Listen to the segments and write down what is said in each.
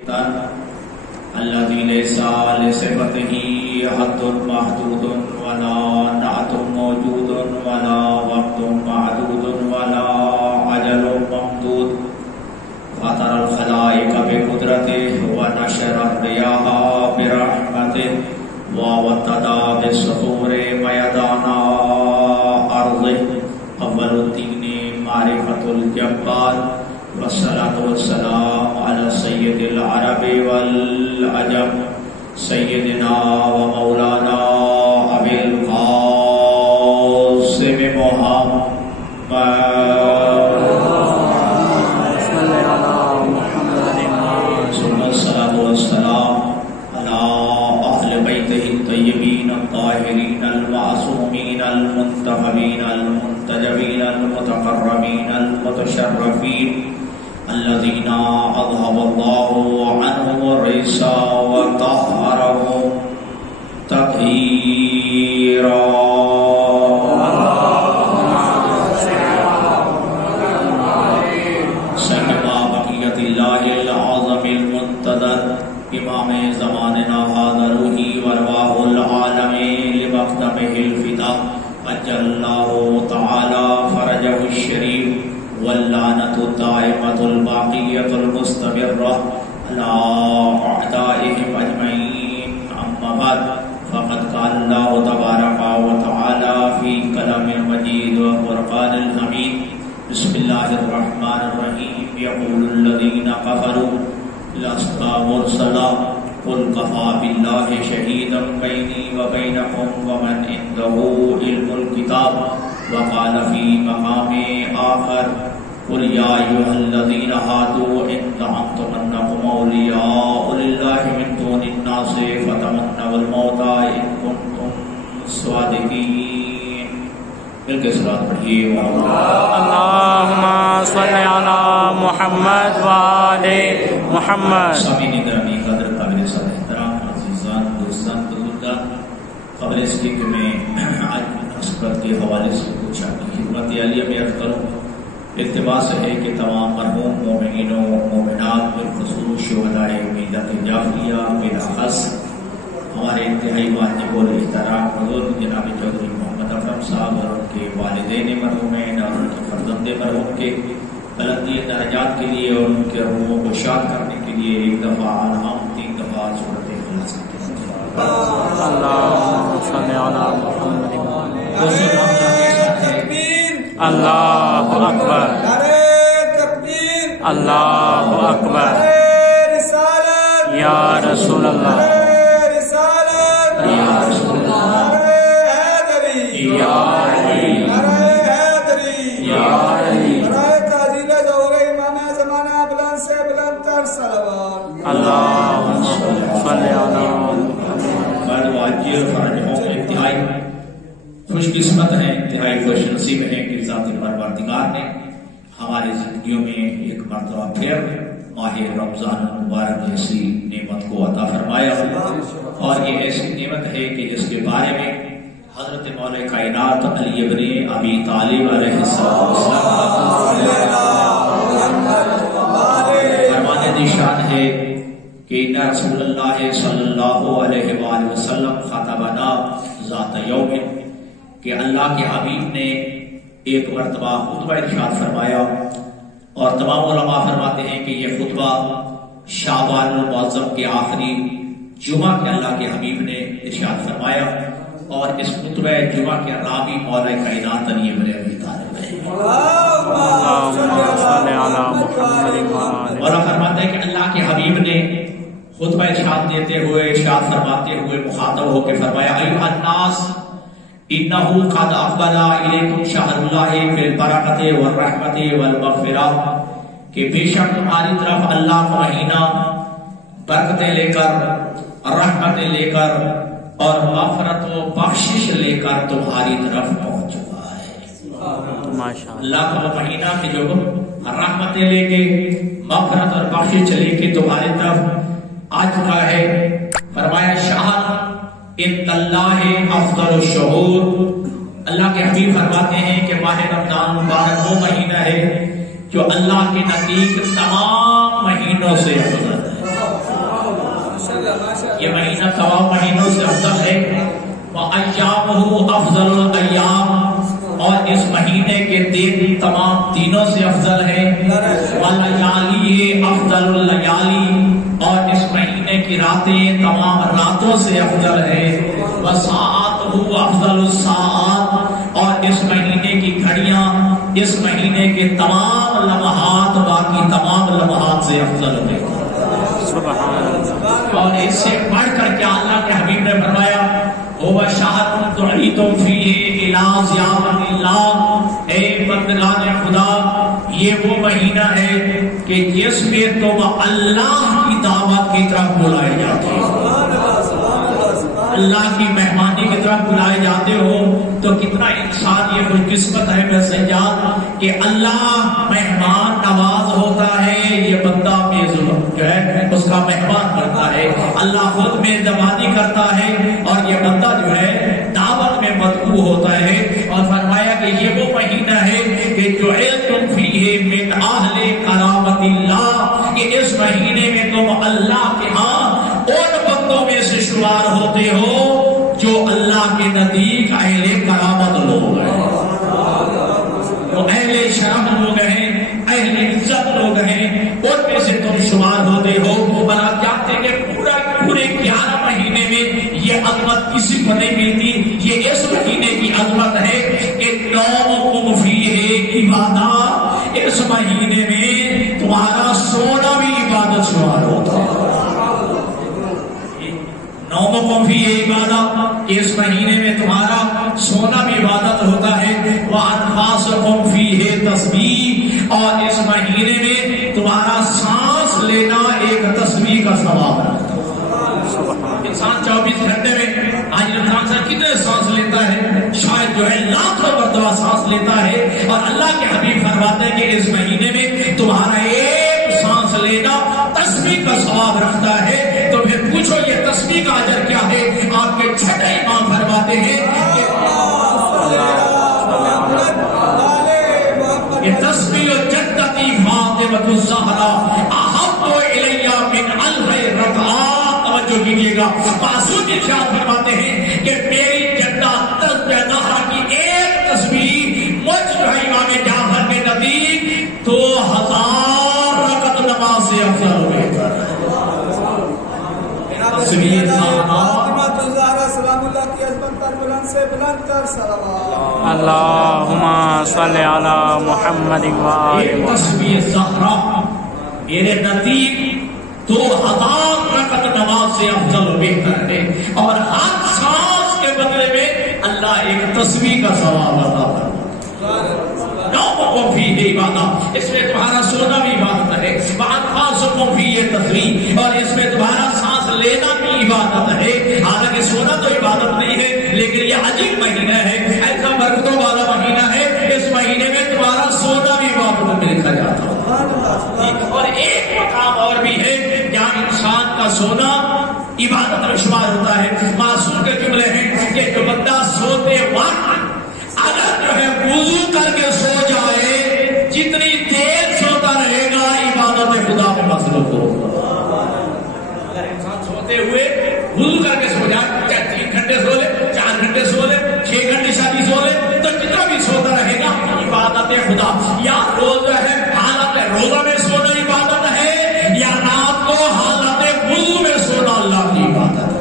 الذي ليس لصفته حد محدود ولا نعت موجود ولا وقت معدود ولا أجل ممدود فطر الخلائق بقدرته ونشر الرياح برحمته ووطد بالسطور ميدان أرضه أول الدين معرفة الجبار والصلاة والسلام على سيد العرب والعجم سيدنا ومولانا أبي القاسم محمد ثم الصلاة والسلام على أهل بيته الطيبين الطاهرين المعصومين المنتخبين المنتجبين المتقربين المتشرفين الذين أذهب الله عنهم الرجس وطهرهم تطهيرا سيما بقية الله العظم المنتظر إمام زماننا هذا روحي ورواه العالم لمقدمه الفدا أجل الله تعالى فرجه الشريف واللعنة الدائمة الباقية المستمرة على أعدائهم أجمعين أما بعد فقد قال الله تبارك وتعالى في كلام المجيد والفرقان الحميد بسم الله الرحمن الرحيم يقول الذين كفروا لست مرسلا قل كفى بالله شهيدا بيني وبينكم ومن عنده علم الكتاب وقال في مقام آخر قل يا أيها الذين هادوا إن زعمتم أنكم أولياء لله من دون الناس فتمنوا الموت إن كنتم صادقين مل کے صلوات پڑھیے اللهم صل على محمد وآل محمد. سامعین گرامی قدر قابل صدر احترام عزیزان دوستان بزرگان، قبل اس کے کہ میں آج نسبت کے حوالے سے کچھ اپنی خدمت عالیہ میں عرض کروں، التماس ہے کہ تمام مرحوم مومنین و مومنات بالخصوص شہدائے میدان جعفریہ بالاخص ہمارے انتہائی واجب الاحترام بزرگ جناب چودھری محمد اکرم صاحب اور ان کے والدین مرحومین اور ان کے فرزند مرحوم کے بلندی درجات کے لیے اور ان کے روحوں کو شاد کرنے کے لیے ایک دفعہ ہم 3 دفعہ صورت اخلاص کی اللهم صل على محمد اللہ اکبر اللہ اکبر یا رسول اللہ یا رسول اللہ یا علی یا علی اللہم صل علی انتہائی خوش قسمت ہیں، انتہائی خوش نصیب ہیں کہ ذات پروردگار نے ہماری زندگیوں میں ایک مرتبہ پھر ماہ رمضان المبارک ایسی نعمت کو عطا فرمایا، اور یہ ایسی نعمت ہے کہ جس کے بارے میں حضرت مولا کائنات علی ابن ابی طالب علیہ السلام فرمانے دی شان ہے کہ ان رسول اللہ صلی اللہ علیہ وآلہ وسلم خطبنا ذات یوم، کہ اللہ کے حبیب نے ایک مرتبہ خطبہ ارشاد فرمایا، اور تمام علماء فرماتے ہیں کہ یہ خطبہ شعبان المعظم کے آخری جمعہ کے اللہ کے حبیب نے ارشاد فرمایا، اور اس خطبہ جمعہ کے راوی مولا کائنات علی ابن ابی طالب ہے۔ مولا فرماتے ہیں کہ اللہ کے حبیب نے خطبہ ارشاد دیتے ہوئے، ارشاد فرماتے ہوئے مخاطب ہو کے فرمایا، ایھا الناس انہو قد اقبل الیکم شہر اللہ بالبرکۃ والرحمۃ والمغفرہ، کہ بے شک تمہاری طرف اللہ کا مہینہ برکتیں لے کر، رحمتیں لے کر اور مغفرت و بخشش لے کر تمہاری طرف پہنچ چکا ہے۔ اللہ کا وہ مہینہ کہ جو رحمتیں لے کے، مغفرت اور بخشش لے کے تمہاری طرف آ چکا ہے۔ فرمایا شہر ان اللہ افضل الشہور، اللہ کے حبیب فرماتے ہیں کہ ماہ رمضان مبارک وہ مہینہ ہے جو اللہ کے نزدیک تمام مہینوں سے افضل ہے۔ مہینہ تمام مہینوں سے افضل ہے، وَأَيَّامُهُ أَفْضَلُ الْأَيَّامِ، اور اس مہینے کے دن تمام دنوں سے افضل ہے، وَلَيَالِهِ أَفْضَلُ اللَّيَالِي، اور اس مہینے کی راتیں تمام راتوں سے افضل ہے، وَسَاعَاتُهُ أَفْضَلُ السَّاعَات، اور اس مہینے کی گھڑیاں اس مہینے کے تمام لمحات باقی تمام لمحات سے افضل ہے۔ اور اس سے پڑھ کر کیا اللہ کے حبیب نے فرمایا، هو شهر دعیتم فیہ الی ضیافت اللہ، اے بندگان خدا یہ وہ مہینہ ہے کہ جس میں تم اللہ کی دعوت کی طرف بلائے جاتے ہو، اللہ کی مہمانی کی طرف بلائے جاتے ہو۔ تو کتنا انسان یہ خوش قسمت ہے میں سجاد کہ اللہ مہمان نواز ہوتا ہے، یہ بندہ میزبان جو ہے اس کا مہمان کرتا ہے، اللہ خود میزبانی کرتا ہے اور یہ بندہ جو ہے دعوت میں مدعو ہوتا ہے۔ اور فرمایا کہ یہ وہ مہینہ ہے کہ جعلتم فیہ من اہل کرامت اللہ، کہ اس مہینے میں تم اللہ کے ہاں ان بندوں میں سے شمار ہوتے ہو جو اللہ کے نزدیک اہل کرامت لوگ ہیں، وہ اہل شرف لوگ ہیں، اہل عزت لوگ ہیں، ان میں سے تم شمار ہوتے ہو۔ اور آپ جانتے ہیں کہ پورے 11 مہینے میں یہ عظمت کسی کو نہیں ملتی، یہ اس مہینے کی عظمت ہے کہ نومکم فیہ عبادہ، اس مہینے میں تمہارا سونا بھی عبادت شمار ہوتا ہے۔ نومکم فیہ عبادہ، اس مہینے میں تمہارا سونا بھی عبادت ہوتا ہے، وانفاسکم فیہ تسبیح، اور اس مہینے میں تمہارا سانس لینا ایک تسبیح کا ثواب ہے۔ انسان 24 گھنٹے میں آج رمضان سے کتنے سانس لیتا ہے؟ شاید جو ہے لاکھوں مرتبہ سانس لیتا ہے، اور اللہ کے حبیب فرماتے ہیں کہ اس مہینے میں تمہارا ایک سانس لینا تسبیح کا ثواب رکھتا ہے۔ تو پھر پوچھو یہ تسبیح کا اجر کیا ہے؟ آپ کے چھٹے امام فرماتے ہیں کہ یہ تسبیح جدتی فاطمۃ الزہرا احب الی من الف رکعۃ۔ توجہ کیجیے گا، معصوم ارشاد فرماتے ہیں کہ میری جدہ زہرا کی ایک تسبیح مجھ جو ہے امام جعفر کے نزدیک 2000 رکعت نماز سے افضل ہو گئی۔ تسبیح فاطمۃ الزہرا سلام اللہ کی عظمت پر بلند سے بلند کر صلوات، اللہم صلی علی محمد وآل محمد۔ تسبیح زہرا میرے نزدیک 2000 رکعت نماز سے افضل و بہتر ہے، اور ہر سانس کے بدلے میں اللہ ایک تسبیح کا ثواب عطا کرتا ہے۔ نومکم فیہ عبادہ، اس میں تمہارا سونا بھی عبادت ہے، وانفاسکم فیہ تسبیح، اور اس میں تمہارا سانس لینا بھی عبادت ہے۔ حالانکہ سونا تو عبادت نہیں ہے، لیکن یہ عجیب مہینہ ہے، ایسا برکتوں والا مہینہ ہے، اس مہینے میں تمہارا سونا بھی عبادت میں لکھا جاتا ہے۔ اور ایک مقام اور بھی ہے جہاں انسان کا سونا عبادت میں شمار ہوتا ہے۔ معصوم کے جملے ہیں کہ جو بندہ سوتے وقت اگر جو ہے وضو کر کے سو جائے، جتنی دیر سوتا رہے گا عبادت خدا میں مصروف ہوگا۔ اگر انسان سوتے ہوئے وضو کر کے سو جائے، چاہے 3 گھنٹے سو لے، 4 گھنٹے سو لے، 6 گھنٹے شادی سو لے، تو جتنا بھی سوتا رہے گا عبادت خدا۔ یا روزہ ہے، حالت روزہ میں سونا عبادت ہے، یا رات کو حالت وضو میں سونا اللہ کی عبادت ہے۔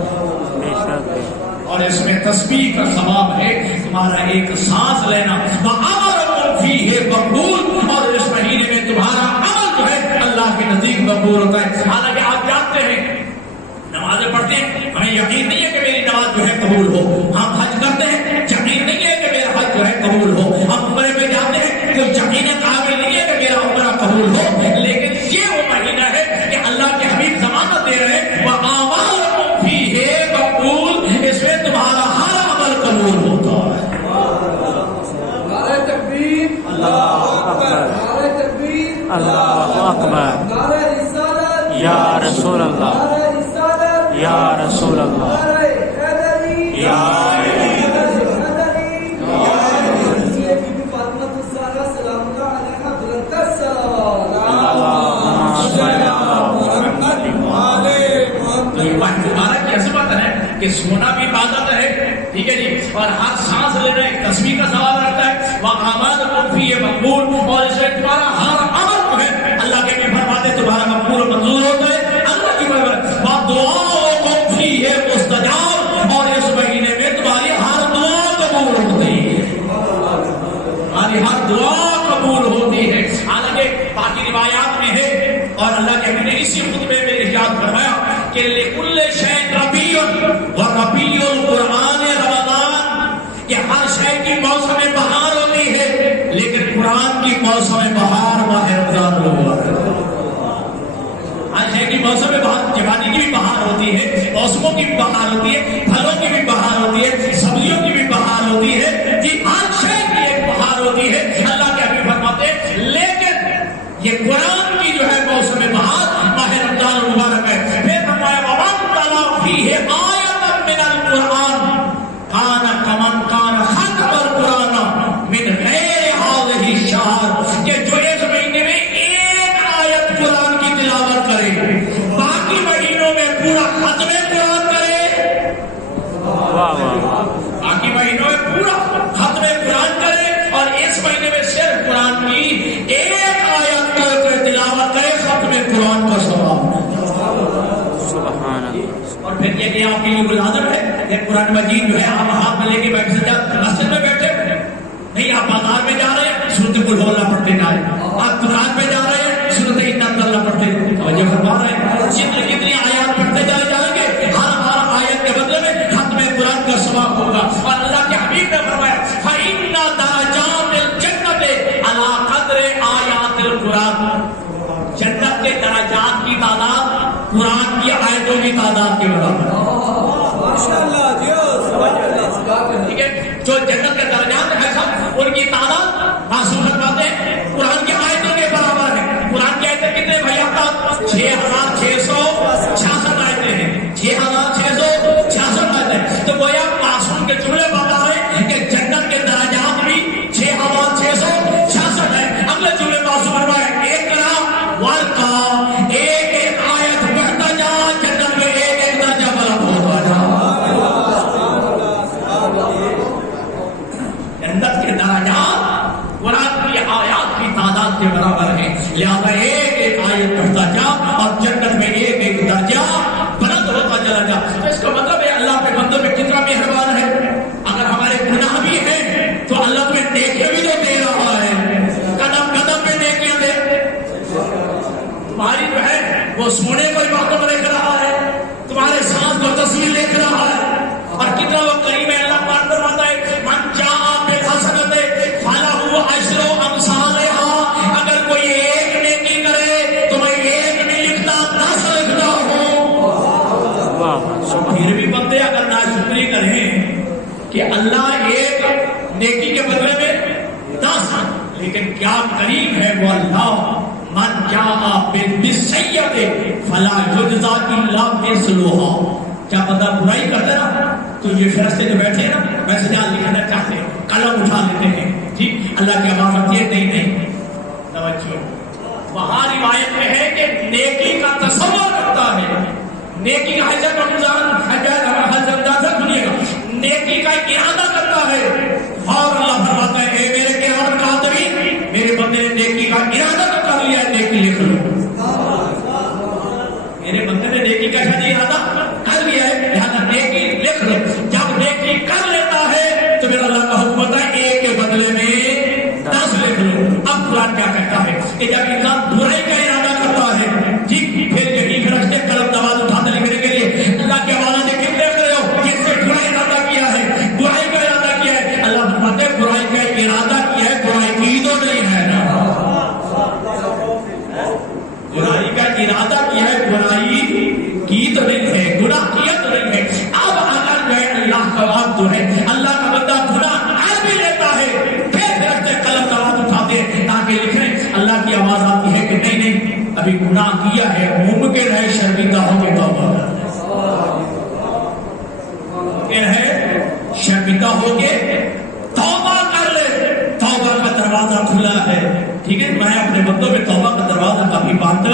اور اس میں تسبیح کا ثواب ہے، تمہارا ایک سانس لینا۔ وَأَمَرَكُمْ فِيهِ مقبول، اور اس مہینے میں تمہارا عمل جو ہے اللہ کے نزدیک مقبول ہوتا ہے۔ حالانکہ آپ جانتے ہیں نمازیں پڑھتے ہیں، ہمیں یقین نہیں ہے کہ میری نماز جو ہے قبول ہو۔ ہم حج کرتے ہیں، یقین نہیں ہے کہ میرا حج جو ہے قبول ہو۔ ہم عمرے میں جاتے ہیں، کوئی یقین قابل نہیں ہے کہ میرا عمرہ قبول ہو۔ لیکن یہ وہ مہینہ ہے کہ اللہ کے حبیب ضمانت دے رہے ہیں، وَأَعْمَالُكُمْ فِيهِ مَقْبُولٌ، اس میں تمہارا ہر عمل قبول ہوتا ہے۔ نعرہ تکبیر، اللہ اکبر، نعرہ تکبیر، اللہ اکبر، نعرہ رسالت، یا رسول اللہ، نعرہ رسالت، یا رسول اللہ، نعرہ حیدری، یا مبارک کی عظمت کہ سونا بھی عبادت ہے، ٹھیک ہے جی، اور ہر سانس لینا ایک تسبیح کا ثواب رکھتا ہے، وہ اعمال فی مقبول، اور اس میں تمہارا ہر عمل جو ہے اللہ کے بھی فرماتے تمہارا مقبول اور منظور ہوتا ہے، اللہ کی بات دعاؤں فی ہے مستجاب، اور اس مہینے میں تمہاری ہر دعا قبول ہوتی ہے، تمہاری ہر دعا قبول ہوتی ہے۔ حالانکہ باقی روایات میں ہے اور اللہ کے نے اسی خطبے میں ارشاد فرمایا کہ لکل شیء ربیع وربیع القرآن رمضان، کہ ہر شے کی موسم بہار ہوتی ہے لیکن قرآن کی موسم بہار ماہ رمضان ہوگا۔ ہر شے کی موسم بہار، جوانی کی بھی بہار ہوتی ہے، موسموں کی بھی بہار ہوتی ہے، پھلوں کی بھی بہار ہوتی ہے، سبزیوں کی بھی بہار ہوتی ہے، جی ہر شے کی ایک بہار ہوتی ہے۔ اللہ کے حبیب فرماتے ہیں لیکن یہ قرآن کی جو ہے موسم بہار ماہ رمضان المبارک ہے۔ پھر فرمایا ومن تلا فیہ آیۃ من القرآن کان کمن کان ختم القرآن من غیر ہذہ الشہر، کہ جو ایک مہینے میں ایک آیت قرآن کی تلاوت کرے، باقی مہینوں میں پورا ختم قرآن کرے، باقی مہینوں میں پورا ختم قرآن کرے، اور اس مہینے میں صرف قرآن کی ایک آیت تلاوت کرے، ختم قرآن کا ثواب۔ اور پھر یہ کہ آپ کی جو لازم ہے یہ قرآن مجید جو ہے آپ ہاتھ میں لے کے بیٹھ سکتے، مسجد میں بیٹھے نہیں، آپ بازار میں جا رہے ہیں سورۃ قل ہو اللہ پڑھتے جا رہے ہیں، آپ دکان پہ جا رہے ہیں سورۃ انا اللہ پڑھتے توجہ فرما رہے ہیں، جتنی آیات پڑھتے چلے جائیں گے ہر آیت کے بدلے میں ختم قرآن کا ثواب ہوگا۔ اور اللہ کے حبیب نے فرمایا فإن درجات الجنت علی قدر آیات القرآن، جنت کے درجات کی تعداد قرآن کی آیتوں کی تعداد کے برابر ہے، ٹھیک ہے، جو جنت کے درجات ہیں سب ان کی تعداد معصوم فرماتے ہیں قرآن کی آیتوں کے برابر ہے۔ قرآن کی آیتیں کتنے بھائی آپ کا 6666 آیتیں ہیں، 6666 آیتیں، تو گویا معصوم کے جملے بتا رہے کہ جنت کے درجات بھی 6666 ہیں۔ اگلے جملے معصوم فرمایا ایک کرا ورکا، ایک ایک آیت بڑھتا جا، جنت میں ایک ایک درجہ بلند ہوتا جا، جنت کے درجات قرآن کی آیات کی تعداد کے برابر ہیں، لہذا ایک ایک آیت بڑھتا جا اور جنت میں ایک ایک درجہ بلند ہوتا چلا جا۔ اس کا مطلب ہے اللہ کے بندوں میں کتنا مہربان ہے، اگر ہمارے گناہ بھی ہیں تو اللہ تمہیں نیکیاں بھی تو دے رہا ہے، قدم قدم پہ نیکیاں دے، تمہاری جو ہے وہ سونے کو عبادت لکھ رہا ہے، تمہارے سانس کو تصویر لکھ رہا ہے، اور کتنا وہ قریب ہے۔ اللہ پاک فرماتا ہے من جاء بالحسنۃ فلہ عشر امثالها، اگر کوئی ایک نیکی کرے تو میں ایک نہیں لکھتا 10 لکھتا ہوں۔ پھر بھی بندے اگر ناشکری کریں کہ اللہ ایک نیکی کے بدلے میں 10، لیکن کیا قریب ہے وہ اللہ من جاء بالسیئۃ فلا یجزی الا مثلها، کیا بندہ برائی کرتا ہے نا تو یہ فرشتے جو بیٹھے ہیں نا میسجات لکھنا چاہتے ہیں، قلم اٹھا لیتے ہیں، جی اللہ کی آواز آتی ہے نہیں توجہ، وہاں روایت میں ہے کہ نیکی کا تصور کرتا ہے، نیکی کا حضرت سنیے گا، نیکی کا ارادہ کرتا ہے، اور اللہ فرماتا ہے اے میرے کرام کاتبین، میرے بندے نے نیکی کا ارادہ تو کر لیا ہے، نیکی لکھ لو، میرے بندے نے نیکی کا ارادہ کر لیا ہے، لہذا نیکی لکھ لو۔ جب نیکی کر لیتا ہے تو میرا اللہ کا حکم ہے ایک کے بدلے میں 10 لکھ لو۔ اب قرآن کیا کہتا ہے کہ جب انسان برائی کا ارادہ کرتا ہے، جی پھر یقین رکھتے قلم نواز اٹھاتے لکھنے کے لیے اللہ کے حوالے سے کتنے کرے ہو جس سے برائی ارادہ کیا ہے، برائی کا ارادہ کیا ہے، اللہ فرماتے ہیں برائی کا ارادہ کیا ہے، برائی کی تو نہیں ہے نا، برائی کا ارادہ کیا ہے، برائی کی تو نہیں ہے، گناہ کیا تو نہیں ہے۔ اب اگر جو ہے اللہ کا وعد جو ہے اللہ کا بندہ گناہ کر بھی لیتا ہے پھر رکھتے قلم نواز اٹھاتے تاکہ لکھنے، اللہ کی آواز آتی ہے کہ نہیں نہیں ابھی گناہ کیا ہے، ممکن ہے شرمندہ ہو کے توبہ کر لے، ممکن ہے شرمندہ ہو کے توبہ کر لے، توبہ کا دروازہ کھلا ہے، ٹھیک ہے، میں اپنے بندوں میں توبہ کا دروازہ کبھی بند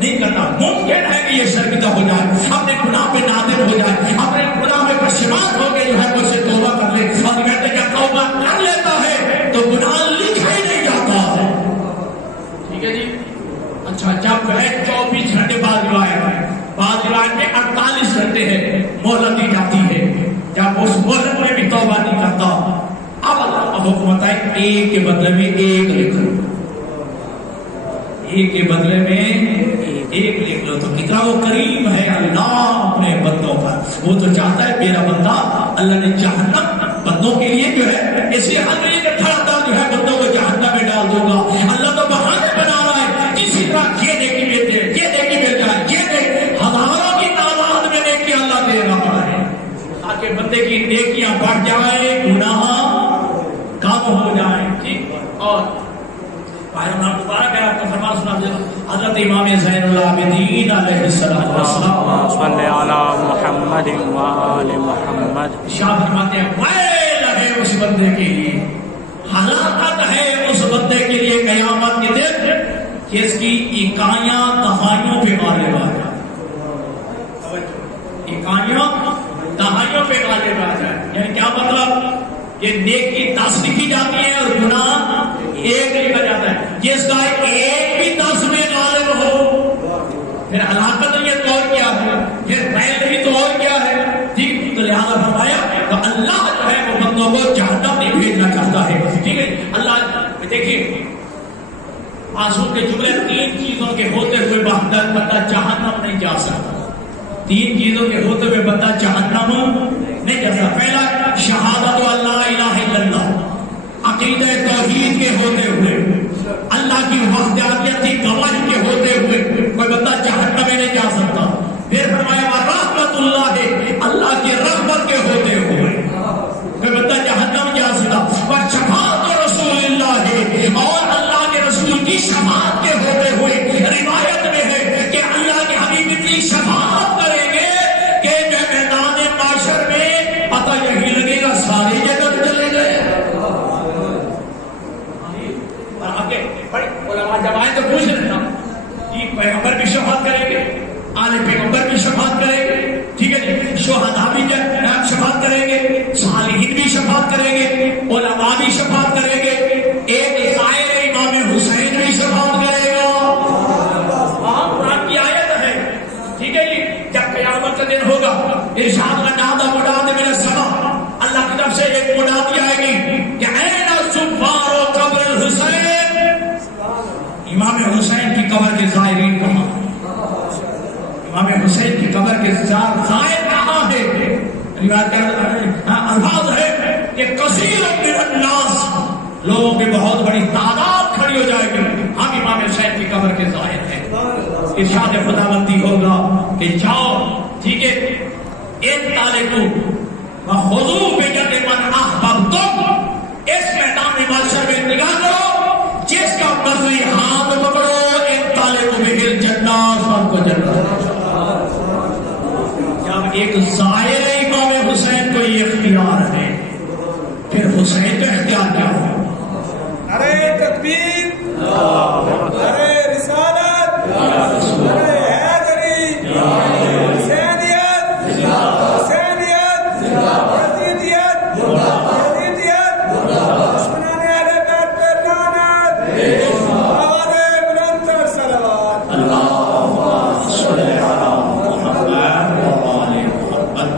نہیں کرتا، ممکن ہے کہ لیے شرمندہ ہو جائے، اپنے گناہ پہ نادم ہو جائے، اپنے گناہ میں پشیمان ہو کے جو ہے مجھ سے توبہ کر لے، اور کہتے ہیں کہ توبہ کر لیتا ہے تو گناہ لکھا ہی نہیں جاتا ہے. ٹھیک ہے جی. اچھا جب جو ہے 24 گھنٹے بعد روایت میں 48 گھنٹے ہے مہلت دی جاتی ہے، جب اس مہلت میں بھی توبہ نہیں کرتا، اب اللہ کا حکم ہے ایک کے بدلے میں ایک لکھ لو، ایک کے بدلے میں ایک لکھ لو. تو کتنا وہ کریم ہے اللہ اپنے بندوں پر. وہ تو چاہتا ہے میرا بندہ، اللہ نے جہنم بندوں کے لیے جو ہے اسی حال میں یہ کھڑا جو ہے بندوں کو جہنم میں ڈال دوں گا. اللہ تو بہانے بنا رہا ہے کسی طرح یہ نیکی مل جائے، یہ نیکی مل جائے، یہ نیکی ہزاروں کی تعداد میں نیکی اللہ دے رہا ہے تاکہ بندے کی نیکیاں بڑھ جائے، گناہ کم ہو جائیں. ٹھیک. اور مبارک ہے آپ کو فرما سنا حضرت امام زین العابدین علیہ السلام صلی علی محمد و آل محمد. شاہ فرماتے ہیں ویل ہے اس بندے کے لیے، ہلاکت ہے اس بندے کے لیے قیامت کے دن جس کی اکائیاں دہائیوں پہ غالب آ جائیں. اکائیاں دہائیوں پہ غالب آ جائیں. یعنی کیا مطلب؟ یہ نیکی 10 لکھی جاتی ہے اور گناہ 1 لکھا جاتا ہے. جس کا ایک بھی 10 میں غالب ہو پھر ہلاکت یہ تو اور کیا ہے، پھر پہلے بھی تو اور کیا ہے. ٹھیک. تو لہٰذا فرمایا تو اللہ جو ہے وہ بندوں کو جہنم نہیں بھیجنا چاہتا ہے. ٹھیک ہے. اللہ دیکھیے معصوم کے جملے 3 چیزوں کے ہوتے ہوئے بندہ جہنم نہیں جا سکتا. 3 چیزوں کے ہوتے ہوئے بندہ جہنم نہیں جا سکتا. پہلا شہادت اللہ الہ الا اللہ، عقیدہ توحید کے ہوتے ہوئے، اللہ کی وحدانیت کی گواہی کے ہوتے ہوئے کوئی بندہ جہنم میں نہیں جا سکتا. پھر فرمایا رحمت اللہ، اللہ کی رحمت کے ہوتے ہوئے کوئی بندہ جہنم جا سکتا. شفاعت رسول اللہ، اور اللہ کے رسول کی شفاعت کے ہوتے ہوئے روایت میں ہے کہ اللہ کے حبیب اتنی شفاعت کریں گے کہ جو میدان معاشر میں پتہ یہی لگے گا سارے جنت چلے گئے. بڑے علماء جب آئے تو پوچھ رہے نا جی پیغمبر بھی شفاعت کریں گے، آل پیغمبر بھی شفاعت کریں گے. ٹھیک ہے جی. شہداء بھی شفاعت کریں گے، صالحین بھی شفاعت کریں گے، علماء بھی شفاعت کریں گے، ایک قائل امام حسین بھی شفاعت کرے گا. وہاں قرآن کی آیت ہے. ٹھیک ہے جی. جب قیامت کا دن ہوگا ارشاد کا نادہ مناد من السماء، اللہ کی طرف سے ایک منادی آئے گی کہ این الزفار و قبر الحسین، امام حسین کی قبر کے زائرین کہاں؟ امام حسین کی قبر کے زائر کہاں ہے؟ روایت کا الفاظ ہے کہ کثیر من الناس، لوگوں کی بہت بڑی تعداد کھڑی ہو جائے گی، ہم امام حسین کی قبر کے ظاہر ہیں. ارشاد خداوندی ہوگا کہ جاؤ. ٹھیک ہے. ایک تالے کو خذوا بید من احببتم، اس میدان معاشر میں نگاہ کرو، جس کا مرضی ہاتھ پکڑو، ایک تالے کو بہل جنات، سب کو جنت. جب ایک ظاہر امام حسین کو یہ اختیار ہے، پھر حسین کا اختیار کیا ہو؟ ارے تکبیر، ارے رسالت، ارے حیدری، حسینیت، حسینیت، یزیدیت، یزیدیت، دشمنان اہل بیت پر لعنت. آواز بلند کر صلوات. اللہم صلی علی محمد و آل محمد.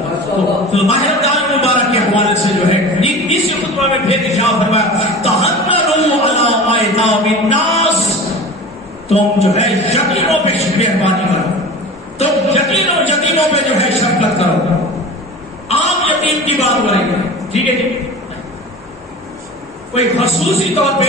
تو ماہ رمضان مبارک کے حوالے سے جو ہے اس خطبہ میں پھر ارشاد فرمایا تحننوا علی مائتام الناس، تم جو ہے یتیموں پہ مہربانی کرو، تم یتیموں پہ جو ہے شفقت کرو. عام یتیم کی بات کریں گے. ٹھیک ہے جی. کوئی خصوصی طور پہ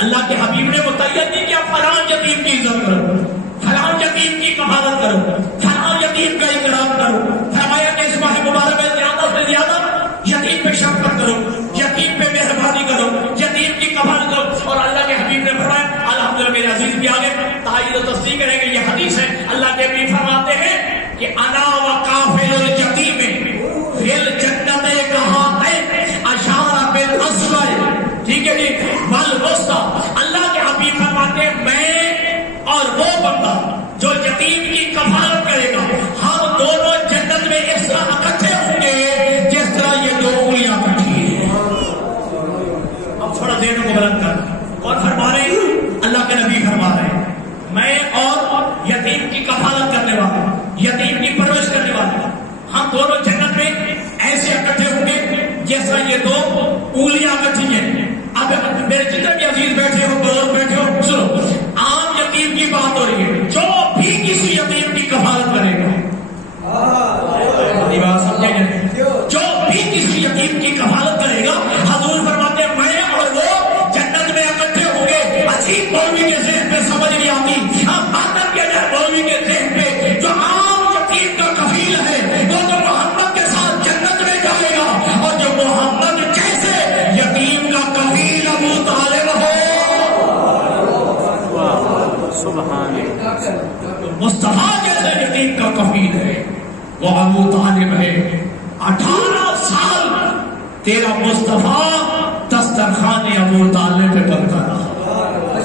اللہ کے حبیب نے متعین نہیں کیا فلاں یتیم کی عزت کرو، فلاں یتیم کی کفالت کرو، فلاں یتیم کا اکرام کرو. فرمایا کہ اس ماہ مبارک میں زیادہ سے زیادہ یتیم پہ شفقت کرو، یتیم پہ مہربانی کرو، یتیم کی کفالت کرو. اور اللہ کے حبیب نے فرمایا الحمدللہ میرے عزیز بھی آگے تائید و تصدیق کریں گے، یہ حدیث ہے. اللہ کے حبیب فرماتے ہیں کہ انا وکافل الیتیم فی الجنت کہاتین اشار بالاصبع. ٹھیک ہے جی. والوسطی. اللہ کے حبیب فرماتے ہیں میں اور وہ بندہ جو یتیم کی کفالت کرے گا وہ ابو طالب ہے. 18 سال تیرا مصطفیٰ دسترخوان ابو طالب پہ بنتا رہا.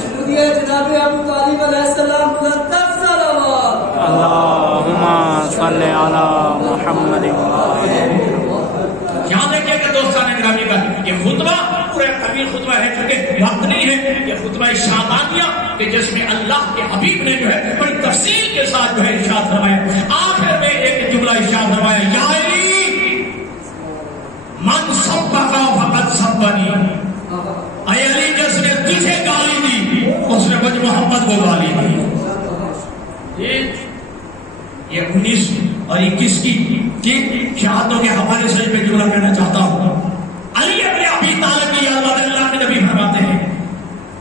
شکریہ جناب ابو طالب علیہ السلام. اللہم صلی علی محمد. یہاں دیکھیں کہ دوستان گرامی کا یہ خطبہ پورا طویل خطبہ ہے کیونکہ وقت نہیں ہے. یہ خطبہ شادانیہ کہ جس میں اللہ کے حبیب نے جو ہے بڑی تفصیل کے ساتھ جو ہے ارشاد فرمایا. آخر میں ایک جملہ ارشاد فرمایا یا علی من سبک فقد سبنی. اے علی جس نے تجھے گالی دی اس نے مجھ محمد کو گالی دی. یہ 19 اور 21 کی شہادتوں کے حوالے سے میں جملہ کرنا چاہتا ہوں. علی ابن ابی طالب کی اللہ کے نبی فرماتے ہیں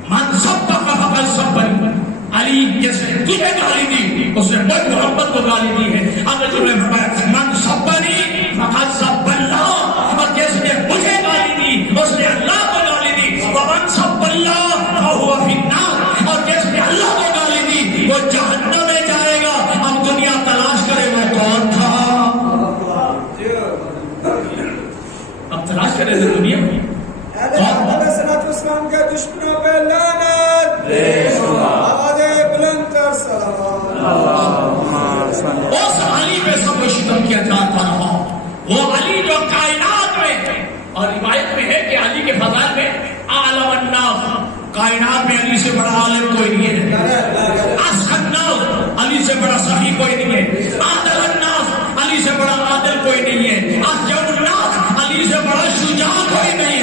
من سبک فقد سبنی. علی جس نے تجھے گالی دی اس نے مجھ محمد کو گالی دی ہے. اگر جملے فرمایا من سبنی فقد سب اللہ, اور جس نے مجھے گالی دی اس نے اللہ کو گالی دی. ومن سب اللہ فہو فی النار, اور جس نے اللہ کو گالی دی وہ جہنم میں جائے گا. اب دنیا تلاش کرے وہ کون تھا. اب تلاش کرے تو دنیا میں اسلام کے دشمنوں پہ لعنت, آوازیں بلند کر سلام. اس علی پہ سب کو ستم کیا جاتا رہا. وہ علی جو کائنات میں, اور روایت میں ہے کہ علی کے فضائل میں عالم الناس, کائنات میں علی سے بڑا عالم کوئی نہیں ہے. اصغر الناس, علی سے بڑا سخی کوئی نہیں ہے. عادل الناس, علی سے بڑا عادل کوئی نہیں ہے. اشجع الناس, علی سے بڑا شجاع کوئی نہیں ہے.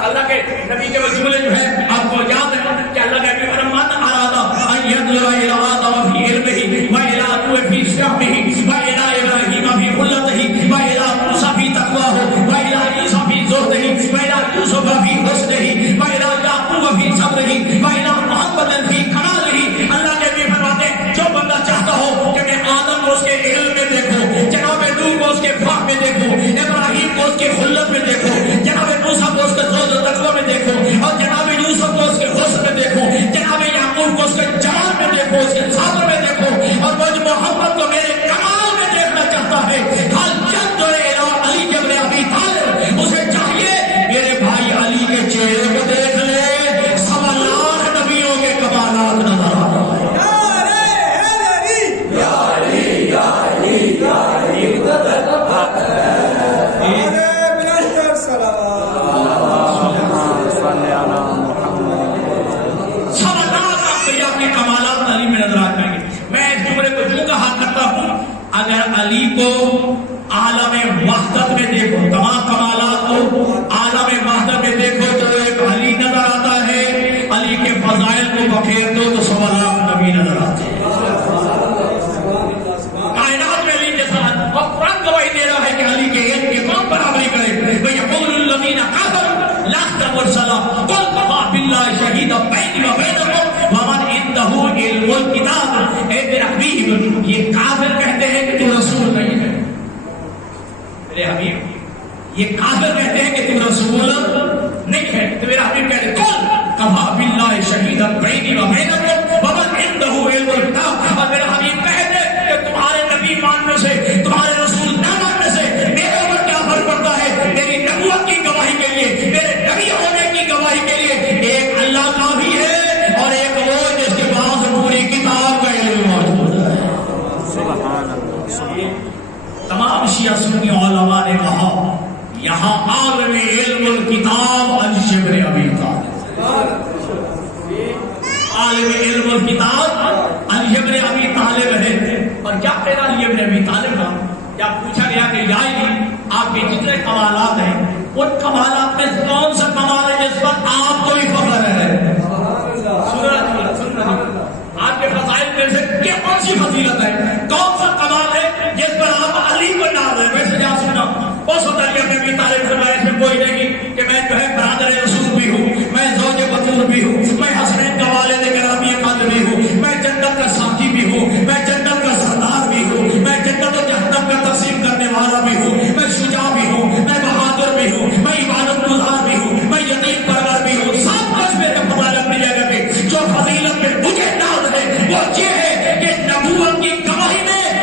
اللہ کے نبی کے وہ جملے جو ہے آپ کو یاد ہے کہ اللہ کے نبی فرمان ارادہ ان ينظر الى آدم في علمه والى نوح في شرفه والى ابراهيم في خلته والى موسى في تقواه والى عيسى في زهده والى يوسف في حسنه والى يعقوب في صبره والى محمد في كماله. اللہ کے نبی فرماتے ہیں جو بندہ چاہتا ہو کہ میں آدم کو اس کے علم میں دیکھوں, جناب نوح کو اس کے فهم میں دیکھوں, ابراہیم کو اس کے خلت میں دیکھوں, جناب موسیٰ کو اس کے زہد و تقوی میں دیکھوں, اور جناب یوسف کو اس کے حسن میں دیکھوں, جناب یعقوب کو اس کے جلال میں دیکھوں, اس کے صبر میں دیکھوں, اور مجھ محمد کو میرے کمال میں دیکھنا چاہتا ہے. حال جد علی ابن ابی طالب, اسے چاہیے میرے بھائی علی کے چہرے کو دیکھ لے, 1.25 لاکھ نبیوں کے کمالات نظر آ رہا ہے. اگر علی کو عالم وحدت میں دیکھو, تمام کمالات کو عالم وحدت میں دیکھو تو ایک علی نظر آتا ہے. علی کے فضائل کو بکھیر دو تو 1.25 لاکھ نبی نظر آتے ہیں. کائنات میں علی کے ساتھ اور قرآن گواہی دے رہا ہے کہ علی کے ایک کی کون برابری کرے. وَيَقُولُ الَّذِينَ كَفَرُوا لَا تَمُرْسَلَا قُلْ كَفَىٰ بِاللَّهِ شَهِيدًا بَيْنِي وَبَيْنَكُمْ وَمَنْ عِندَهُ عِلْمُ الْكِتَابِ. اے میرے حبیب, یہ کافر کہتے ہیں کہ تو رسول نہیں ہے. میرے حبیب, یہ کافر کہتے ہیں کہ تم رسول نہیں ہے. تو میرا حبیب کہتے ہیں قُلْ كَفَىٰ بِاللَّهِ شَهِيدًا بَيْنِي وَبَيْنَكُمْ وَمَنْ عِندَهُ عِلْمُ الْكِتَابِ. اور میرا حبیب کہتے ہیں کہ تمہارے نبی ماننے سے, تمہارے رسول نہ ماننے سے میرے اوپر کیا فرق پڑتا ہے. میری نبوت کی گواہی کے لیے, میرے نبی ہونے کی گواہی کے لیے ایک اللہ کا بھی ہے اور ایک وہ جس کے پاس پوری کتاب کا علم موجود ہے. سبحان اللہ. تمام شیعہ سنی علماء نے کہا یہاں عالم علم الکتاب علی ابن ابی طالب, عالم علم الکتاب علی ابن ابی طالب ہے. اور کیا کہنا علی ابن ابی طالب کا, کیا پوچھا گیا کہ یا علی آپ کے جتنے کمالات ہیں ان کمالات میں کون سا کمال ہے جس پر آپ کو بھی فخر ہے. آپ کے فضائل میں سے کیا کون سی فضیلت ہے, کون سا کمال ہے جس پر آپ علی کو ناز ہے. ویسے جا سنا بہت سوچا علی ابن ابی طالب فرمایا سے کوئی نہیں کہ میں جو ہے برادر رسول بھی ہوں, میں زوج بطول بھی ہوں, میں حسنین کا والد گرامی قدر بھی ہوں, میں جنت کا ساتھی بھی ہوں, میں جنت کا سردار بھی ہوں, میں جنت و جہنم کا تقسیم کرنے والا بھی ہوں, میں شجاع بھی ہوں, میں بہادر بھی ہوں, میں عبادت گزار بھی ہوں, میں یتیم پرور بھی ہوں. سب کچھ میرے فضائل اپنی جگہ پہ. جو فضیلت میں مجھے ناز ہے وہ یہ ہے کہ نبوت کی گواہی میں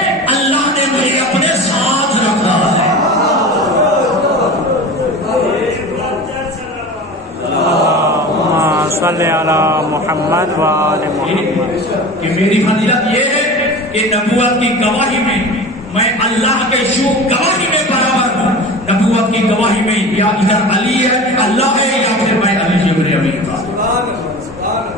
صلی علی محمد و آل محمد. کہ میری فضیلت یہ ہے کہ نبوت کی گواہی میں اللہ کے شو گواہی میں برابر ہوں. نبوت کی گواہی میں یا ادھر علی ہے اللہ ہے یا پھر میں علی ابن ابی طالب.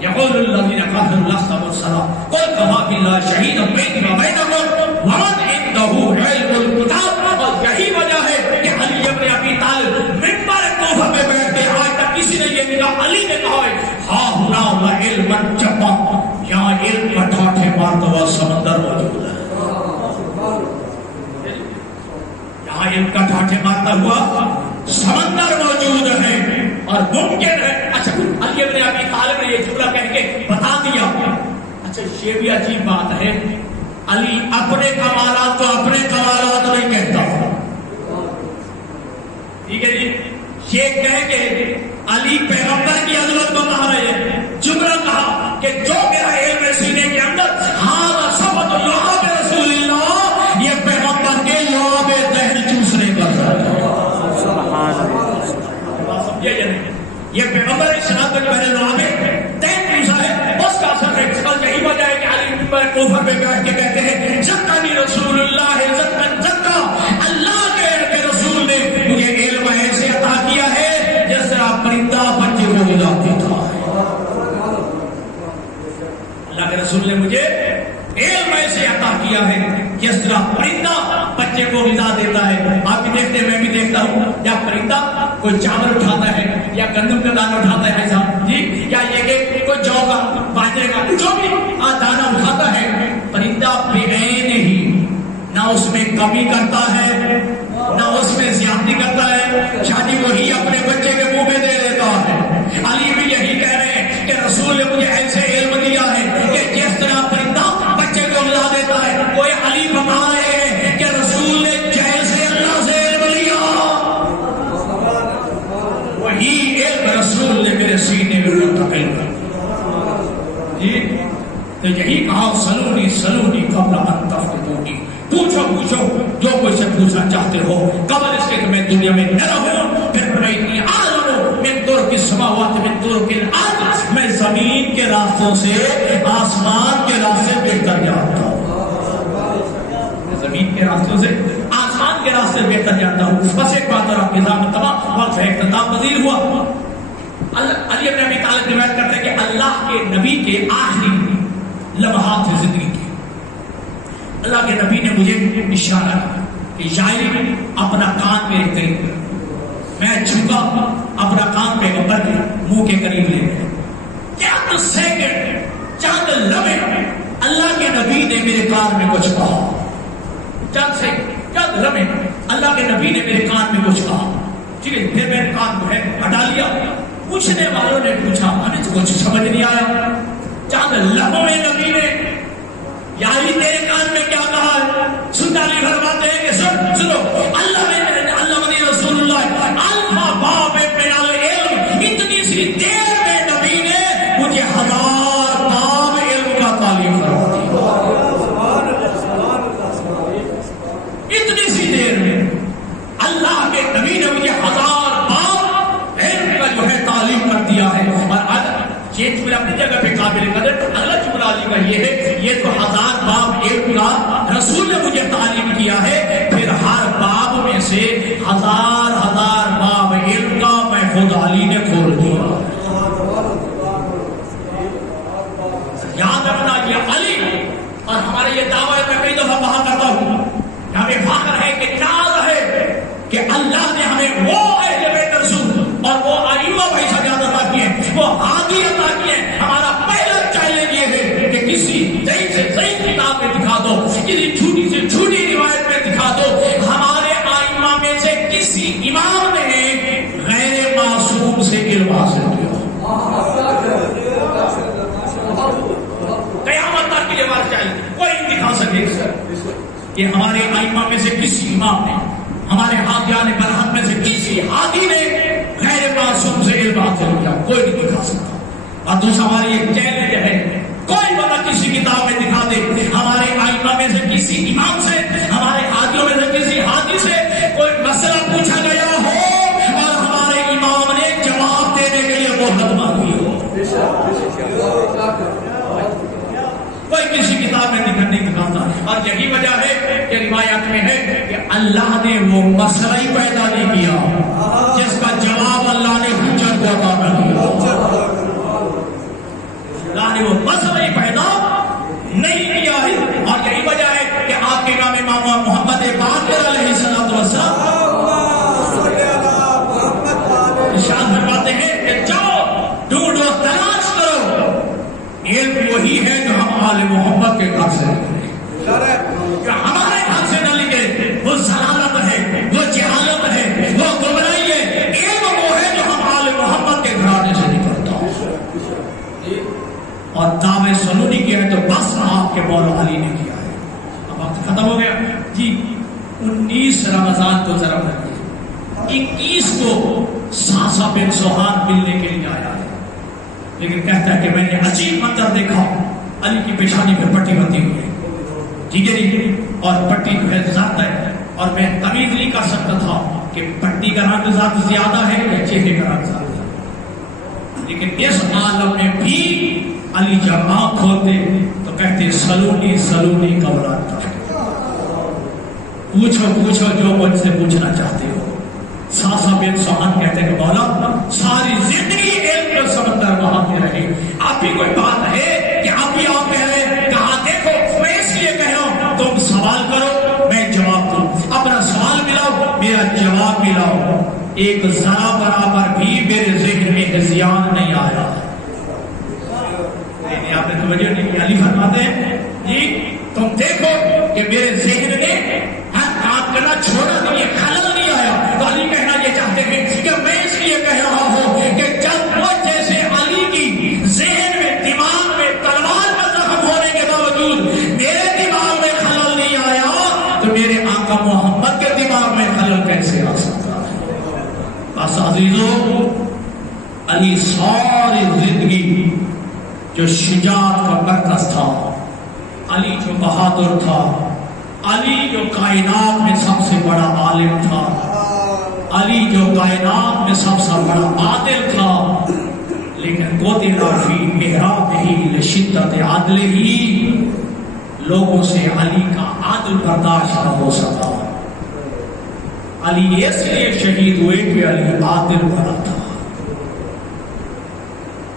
يقول الذين قالوا لست مرسلا قل كفى بالله شهيدا بيني وبينكم ومن عنده علم الكتاب. اور یہی وجہ ہے کہ علی ابن ابی طالب منبر کوفہ پہ بیٹھ کے آج تک کسی نے یہ کہا علی نے کہا ہے ہاں ہنا علم چپا یہاں علم کا ٹھاٹھے مارتا ہوا سمندر موجود ہے. یہاں علم کا ٹھاٹھے مارتا ہوا سمندر موجود ہے اور ممکن ہے. اچھا علی ابن ابی طالب نے یہ جملہ کہہ کے بتا دیا. اچھا یہ بھی عجیب بات ہے علی اپنے کمالات تو اپنے کمالات نہیں کہتا. ٹھیک ہے جی یہ کہہ کے علی پیغمبر کی عظمت کو کہا ہے. جملہ کہا کہ جو میرا علم سینے کے اندر ہاں صفت اللہ رسول اللہ یہ پیغمبر کے لعاب دہن چوسنے پر سمجھے یا نہیں. یہ پیغمبر اسلام کا جو ہے لعاب دہن چوسا ہے اس کا اثر ہے. اور یہی وجہ ہے کہ علی پر کوفہ پہ بیٹھ کے کہتے ہیں زکانی رسول اللہ زکن زکا اللہ کے رسول نے مجھے علم ایسے عطا کیا ہے جس طرح پرندہ بچے کو ہلاتا تھا. اللہ کے رسول نے مجھے علم ایسے عطا کیا ہے جس طرح پرندہ بچے کو غذا دیتا ہے. آپ بھی دیکھتے ہیں میں بھی دیکھتا ہوں یا پرندہ کوئی چاول اٹھاتا ہے یا گندم کا دانہ اٹھاتا ہے ایسا جی یا یہ کہ کوئی جو کا باجرے کا جو بھی دانہ اٹھاتا ہے پرندہ بے عین ہی نہ اس میں کمی کرتا ہے نہ اس میں زیادتی کرتا ہے. شادی وہی اپنے بچے کے منہ میں دے دیتا ہے. علی بھی یہی کہہ رہے ہیں کہ رسول نے مجھے ایسے علم دیا ہے کہ جس طرح پرندہ بچے کو ملا دیتا ہے. کوئی علی بتا رہے ہیں کہ رسول نے جیسے اللہ سے علم لیا وہی علم رسول نے میرے سینے میں منتقل کر جی. تو یہی کہا سلونی سلونی قبل ان تفتنونی پوچھو پوچھو جو کوئی سے پوچھنا چاہتے ہو قبل اس کے کہ میں دنیا میں نہ رہوں. پھر میں عالم من دور کی سماوات من دور کے الارض میں زمین کے راستوں سے آسمان کے راستے بہتر جانتا ہوں. زمین کے راستوں سے آسمان کے راستے بہتر جانتا ہوں. بس ایک بات اور آپ نظام تمام وقت ہے اختتام پذیر ہوا. علی ابن ابی طالب روایت کرتے ہیں کہ اللہ کے نبی کے آخری لمحات سے زندگی کی اللہ کے نبی نے مجھے اشارہ کہ شاعری اپنا کان میرے قریب میں جھکا اپنا کان پیغمبر کے منہ کے قریب لے گیا. چند سیکنڈ چند لمحے اللہ کے نبی نے میرے کان میں کچھ کہا. چند سیکنڈ چند لمحے اللہ کے نبی نے میرے کان میں کچھ کہا. ٹھیک ہے پھر میں نے کان کو ہٹا لیا. پوچھنے والوں نے پوچھا ہمیں کچھ سمجھ نہیں آیا. چند لمحوں میں نبی نے یاری تیرے کان میں کیا کہا ہے سنتا نہیں فرماتے ہیں کہ سنو اللہ نے رسول اللہ الفا باب من العلم اتنی سی دیر میں نبی نے مجھے 1000 باب علم کا تعلیم کروا دی. اتنی سی دیر میں اللہ کے نبی نے مجھے 1000 باب علم کا جو ہے تعلیم کر دیا ہے. اور یہ جملہ اپنی جگہ پہ قابل قدر. اللہ جملہ علی کا یہ ہے یہ تو 1000 باب علم کا رسول نے مجھے تعلیم کیا ہے. پھر ہر باب میں سے 1000 باب علم کا میں خود علی نے کھول دیا. یاد رکھنا یہ علی اور ہمارے یہ دعویٰ میں کئی دفعہ کہا کرتا ہوں ہمیں فخر ہے کہ ناز ہے کہ اللہ نے ہمیں وہ اہل بیت رسول اور وہ ائمہ بھائی سجاد عطا کیے وہ ہادی عطا کیے. ہمارا پہلا چیلنج یہ ہے کہ کسی صحیح سے صحیح کتاب میں دکھا دو کسی جھوٹی سے جھوٹی روایت میں دکھا دو ہمارے ائمہ میں سے کسی امام نے غیر معصوم سے علم حاصل کیا. قیامت تک کے لیے بات چاہیے کوئی نہیں دکھا سکے کہ ہمارے ائمہ میں سے کسی امام نے ہمارے ہادیان برحق میں سے کسی ہادی نے غیر معصوم سے علم حاصل کیا. کوئی نہیں دکھا سکتا. اور دوسرا ہماری ایک چیلنج ہے کوئی بندہ کسی کتاب میں دکھا دے ہمارے ائمہ میں سے کسی امام سے ہمارے ہادیوں میں سے کسی ہادی سے کوئی مسئلہ پوچھا گیا ہو اور ہمارے امام نے جواب دینے کے لیے محنت مانگی کتاب میں نہیں دکھاتا. اور یہی وجہ ہے کہ روایات میں ہے کہ اللہ نے وہ مسئلہ ہی پیدا نہیں کیا جس کا جواب اللہ نے حجت کو عطا کر دیا. اللہ نے وہ مسئلہ ہی پیدا نہیں کیا ہے. اور یہی وجہ ہے کہ آپ کے نام امام محمد باقر علیہ الصلوۃ والسلام ارشاد فرماتے ہیں کہ جاؤ ڈھونڈو تلاش کرو علم وہی ہے جو ہم آل محمد کے گھر سے نکلے, جو ہمارے گھر سے نہ نکلے. وہ ضلالت ہے, وہ جہالت ہے, وہ گمراہی ہے. علم وہ ہے جو ہم آل محمد کے گھرانے سے نکلتا ہے. اور دعوے سلونی کیا ہے تو بس آپ کے مولا علی نے کیا ہے. اب وقت ختم ہو گیا جی. 19 رمضان کو ضرب رکھیے, 21 کو ساسا بن سوہان ملنے کے لیے آیا ہے, لیکن کہتا ہے کہ میں نے عجیب منظر دیکھا. علی کی پیشانی پہ پٹی بندی ہوئی ہے, ٹھیک ہے جی, اور پٹی جو ہے ذات ہے, اور میں تمیز نہیں کر سکتا تھا کہ پٹی کا رنگ ذات زیادہ ہے یا چہرے کا رنگ زیادہ ہے. لیکن اس عالم میں بھی علی جب آنکھ کھولتے تو کہتے سلونی سلونی قبرات کا, پوچھو پوچھو جو مجھ سے پوچھنا چاہتے ہو. ساسا بن سوہان کہتے ہیں کہ مولا ساری زندگی علم کے سمندر وہاں میں رہے, آپ بھی کوئی بات ہے کہ آپ بھی آپ کہہ رہے کہاں دیکھو میں اس لیے کہہ رہا ہوں تم سوال کرو میں جواب دوں, اپنا سوال ملاؤ میرا جواب ملاؤ. ایک ذرا برابر بھی میرے ذہن میں ہذیان نہیں آیا. آپ نے توجہ نہیں کی. علی فرماتے ہیں جی تم دیکھو کہ میرے ذہن نے کام کرنا چھوڑا نہیں, خلل نہیں آیا. تو علی کہنا یہ چاہتے ہیں کہ میں اس لیے کہہ رہا ہوں کہ جب وہ جیسے علی کی ذہن میں دماغ میں تلوار کا زخم ہونے کے باوجود میرے دماغ میں خلل نہیں آیا تو میرے آقا محمد کے دماغ میں خلل کیسے آ سکتا ہے. بس عزیزو, علی ساری زندگی جو شجاعت کا مرکز تھا, علی جو بہادر تھا, علی جو کائنات میں سب سے بڑا عالم تھا, علی جو کائنات میں سب سے بڑا عادل تھا. لیکن قتل فی محرابہ لشدت عدلہ, لوگوں سے علی کا عدل برداشت نہ ہو سکا. علی اس لیے شہید ہوئے کہ علی عادل بنا تھا.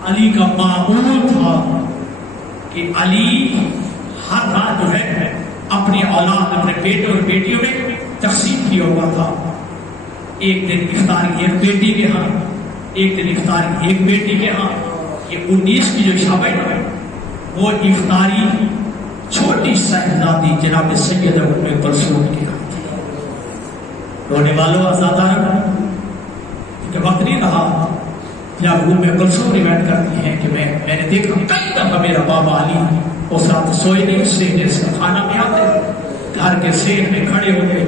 علی کا معمول تھا کہ علی ہر رات جو ہے اپنی اولاد اپنے بیٹے اور بیٹیوں میں تقسیم کیا ہوا تھا. ایک دن افطاری ایک بیٹی کے ہاں, ایک دن افطاری ایک بیٹی کے ہاں. یہ 19 کی جو شب ہے وہ افطاری چھوٹی صاحبزادی جناب سید ام کلثوم کے ہاں تھی. رونے والوں آزادار کہ وقت نہیں رہا. جب ام کلثوم روایت کرتی ہیں کہ میں نے دیکھا کئی دفعہ میرا بابا علی اس رات سوئے نہیں, سینے سے کھانا میں آتے, گھر کے سیر میں کھڑے ہوئے,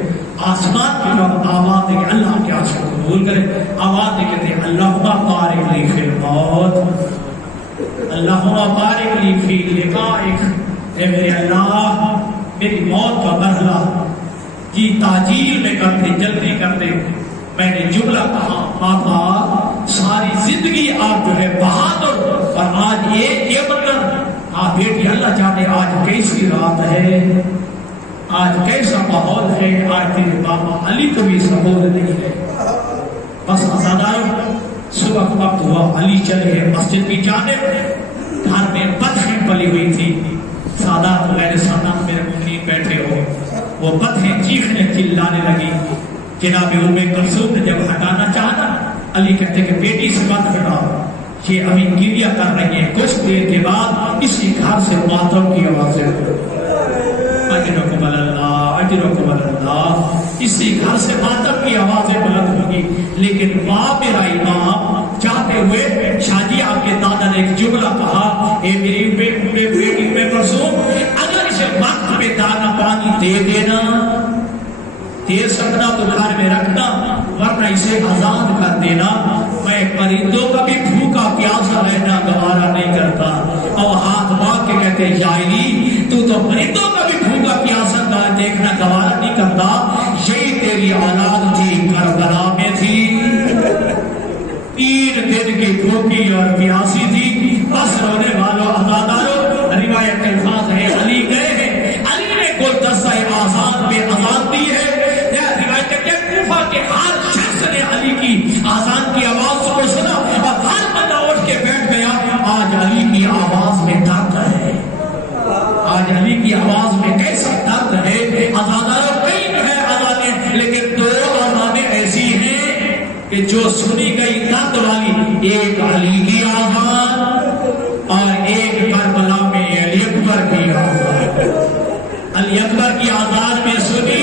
آسمان کی طرف آواز دے اللہ کے عرش کو قبول کرے, آواز دے کہتے اللہم بارک لی فی الموت, اللہم بارک لی فی لقائک, اے میرے اللہ میری موت کا مرحلہ جی تاجیل میں کرتے, جلدی کرتے. میں نے جملہ کہا پاپا ساری زندگی آپ جو ہے بہادر, اور آج ایک یہ مطلب آپ بیٹی اللہ جانے آج کیسی رات ہے, آج کیسا ماحول ہے, آج تیرے بابا علی کو بھی سبور نہیں ہے. بس آزادار صبح وقت ہوا, علی چلے گئے مسجد کی جانب. گھر میں بطخیں پلی ہوئی تھی, سادات غیر سادات میرے مومنین بیٹھے ہو, وہ بطخیں چیخنے چلانے لگی. جناب ام کلثوم نے جب ہٹانا چاہا, علی کہتے کہ بیٹی سے بات ہٹاؤ, یہ ابھی گریہ کر رہی ہے. کچھ دیر کے بعد اسی گھر سے ماتم کی آوازیں اجرکم اللہ اجرکم اللہ, اسی گھر سے ماتم کی آوازیں بلند ہوگی. لیکن ماں میرا امام چاہتے ہوئے شاہ جی آپ کے دادا نے ایک جملہ کہا, اے میری بیٹی ام کلثوم اگر اسے وقت میں دانا پانی دے دینا, دے سکنا تو گھر میں رکھنا, ورنہ اسے آزاد کر دینا. میں پرندوں کا بھی بھوکا پیاسا رہنا گوارا نہیں کرتا. اور ہاتھ باندھ کے کہتے جاہلی تو پرندوں کا بھی بھوکا پیاسا دیکھنا گوارا نہیں کرتا. یہی تیری اولاد جی کربلا میں تھی, 3 دن کی بھوکی اور پیاسی تھی. بس رونے والوں آزاداروں, روایت کے الفاظ ہے علی گئے تو سنی گئی دانت والی ایک علی کی آواز اور ایک کربلا میں علی اکبر کی آواز. علی اکبر کی آواز میں سنی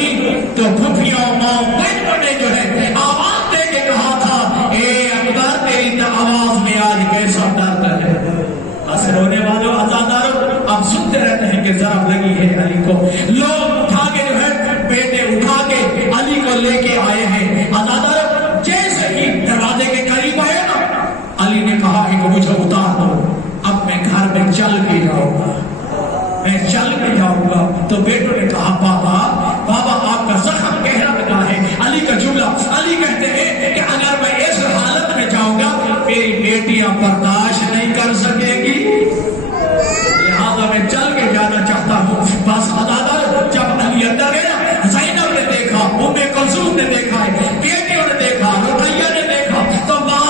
تو پھپھیوں ماں بہنوں نے جو ہے آواز دے کے کہا تھا اے اکبر تیری آواز میں آج کیسا درد ہے. بس رونے والوں عزاداروں آپ سنتے رہتے ہیں کہ ضرب لگی ہے علی کو. لوگ اٹھا کے جو ہے بیٹے اٹھا کے علی کو لے کے آئے ہیں. عزاداروں جیسے ہی دروازے کے قریب آئے نا علی نے کہا کہ مجھے اتار دو, اب میں گھر میں چل کے جاؤں گا, میں چل کے جاؤں گا. تو بیٹوں نے کہا بابا بابا آپ کا زخم گہرا لگا ہے. علی کا جملہ, علی کہتے ہیں کہ اگر میں اس حالت میں جاؤں گا میری بیٹیاں برداشت نہیں کر سکے گی, لہذا میں چل کے جانا چاہتا ہوں. بس عزادار جب علی اندر گیا زینب نے دیکھا, ام کلثوم نے دیکھا, بیٹیوں نے دیکھا, رقیہ نے دیکھا تو ماں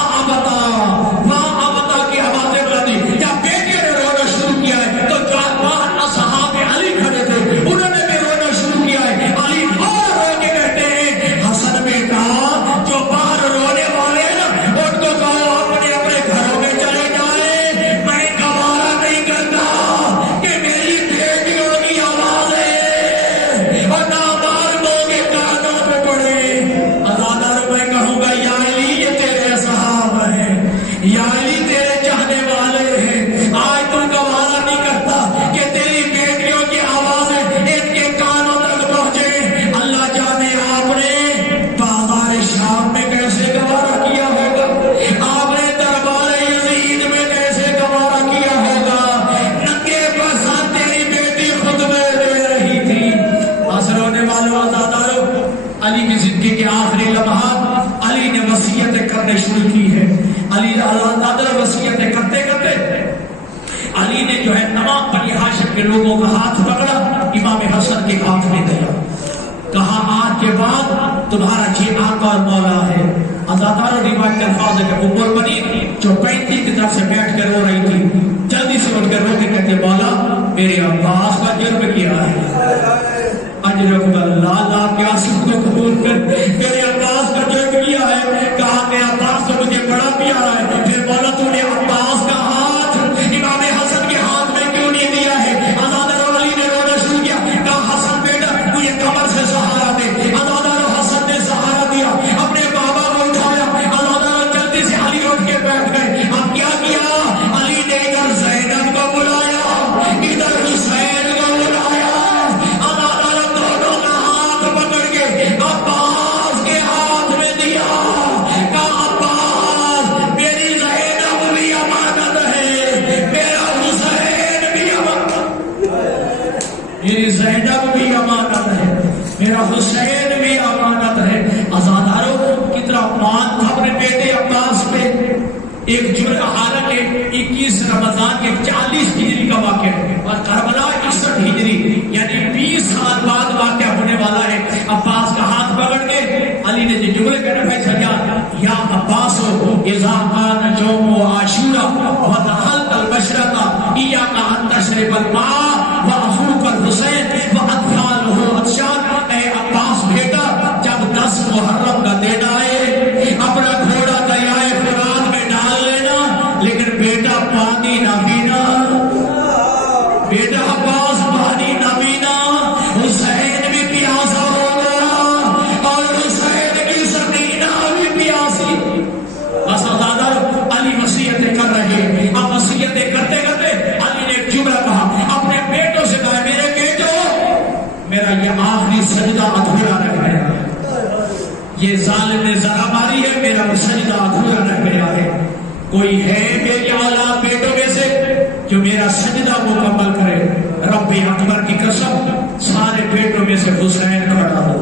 ابتا کی آوازیں بلندی. جب بیٹیوں نے رونا شروع کیا ہے تو باہر اصحاب علی کھڑے تھے, انہوں نے بھی رونا شروع کیا ہے. علی اور رو کے کہتے ہیں حسن بیٹا جو باہر رونے والے ہیں نا ان کو کہو اپنے اپنے گھروں میں چلے جائیں. میں گوارا نہیں کرتا کہ میری بیٹیوں کی آوازیں اور نامعلوموں کے کانوں پہ پڑے. عزادار میں کہوں گا یا علی یہ تیرے اصحاب ہیں, یا علی تیرے چاہنے والے ہیں. آج تو گوارا نہیں کرتا کہ تیری بیٹیوں کی آوازیں ان کے کانوں تک پہنچے. اللہ جانے آپ نے بازار شام میں کیسے گوارا کیا ہوگا, آپ نے دربار یزید میں کیسے گوارا کیا ہوگا. ننگے پر ساتھ تیری بیٹی خطبے دے رہی تھی. رونے والوں عزاداروں علی کی زندگی کے آخری لمحات علی نے وصیتیں کرنے شروع کی ہے. علی عزادار وصیتیں کرتے کرتے علی نے جو ہے تمام بنی ہاشم کے لوگوں کا ہاتھ پکڑا, امام حسن کے ہاتھ میں دیا, کہا آج کے بعد تمہارا یہ آقا اور مولا ہے. عزاداروں روایت الفاظ ہے کہ ام بنی جو 35 کی طرف سے بیٹھ کے رو رہی تھی جلدی سے اٹھ کر رو کے کہتے مولا میرے عباس کا جرم کیا ہے, اجرک اللہ لا کے آنسو کو قبول کر. میرے عباس کا جرم کیا ہے, کہا کہ عباس تو مجھے بڑا پیارا ہے. پھر مولا تو نے عباس کا ہاتھ امام حسن کے ہاتھ میں کیوں نہیں دیا ہے. عزادار علی نے رونا شروع کیا, کہا حسن بیٹا مجھے کمر سے سہارا دے. عزادار حسن نے سہارا دیا, اپنے بابا کو اٹھایا. عزادار جلدی سے علی اٹھ کے بیٹھ گئے. اب کیا کیا, علی نے ادھر زینب کو بلایا, ادھر حسین کو بلایا. عباس کے ہاتھ میں دیا, کہا عباس میری زینب بھی امانت ہے, میرا حسین بھی امانت, میری زینب بھی امانت ہے, میرا حسین بھی امانت ہے. عزاداروں کتنا مان تھا اپنے بیٹے عباس پہ. ایک حالانکہ 21 رمضان کے 40 ہجری کا واقعہ ہے اور کربلا 61 ہجری یعنی 20 سال بعد واقعہ ہونے والا ہے. عباس کا ہاتھ پکڑ کے علی نے جملے کہنے بھائی سجاد یا عباس ہو اذا کان یوم عاشورا ودخلت المشرق ایاک ان تشرب الماء واخوک الحسین واطفالہ عطشان. اے عباس بیٹا جب 10 محرم کا دن آئے اپنا گھوڑا دریائے فرات میں ڈال لینا, لیکن بیٹا پانی نہ پینا. بیٹا عباس پانی نہ پینا, حسین بھی پیاسا ہوگا اور حسین کی سکینہ بھی پیاسی. بس عزادار علی وصیتیں کر رہے ہیں. اب وصیتیں کرتے کرتے علی نے ایک جملہ کہا اپنے بیٹوں سے, کہا میرے بیٹوں میرا یہ آخری سجدہ ادھورا رہ گیا, یہ ظالم نے ذرا ماری ہے, میرا وہ سجدہ ادھورا رہ گیا ہے. کوئی ہے میری اولاد بیٹوں میں سے جو میرا سجدہ مکمل کرے. رب اکبر کی قسم سارے بیٹوں میں سے حسین کھڑا ہو.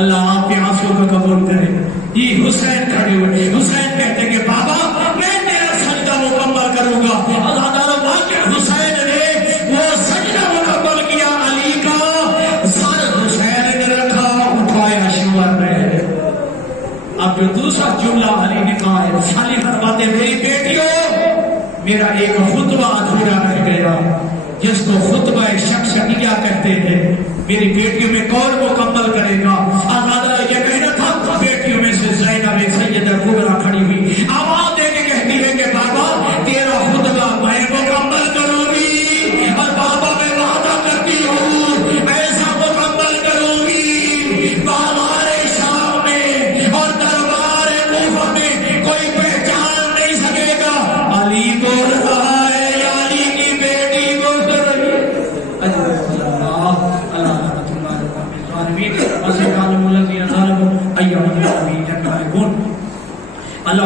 اللہ آپ کے آنسو کو قبول کرے. یہ حسین کھڑے ہوئے. حسین کہتے کہ بابا میں تیرا سجدہ مکمل کروں گا. عزاداروں واقعہ حسین نے وہ سجدہ مکمل کیا. علی کا سر حسین نے رکھا, اٹھایا شور میں. اب جو دوسرا جملہ علی نے کہا ہے, علی فرماتے میری بیٹیوں میرا ایک خطبہ ادھورا رہ گیا جس کو خطبہ شکشنیہ کہتے ہیں. میری بیٹیوں میں کون مکمل کرے گا. عزاداروں یہ کہنا تھا بیٹیوں میں سے زینب سیدہ يعلمون. اللہ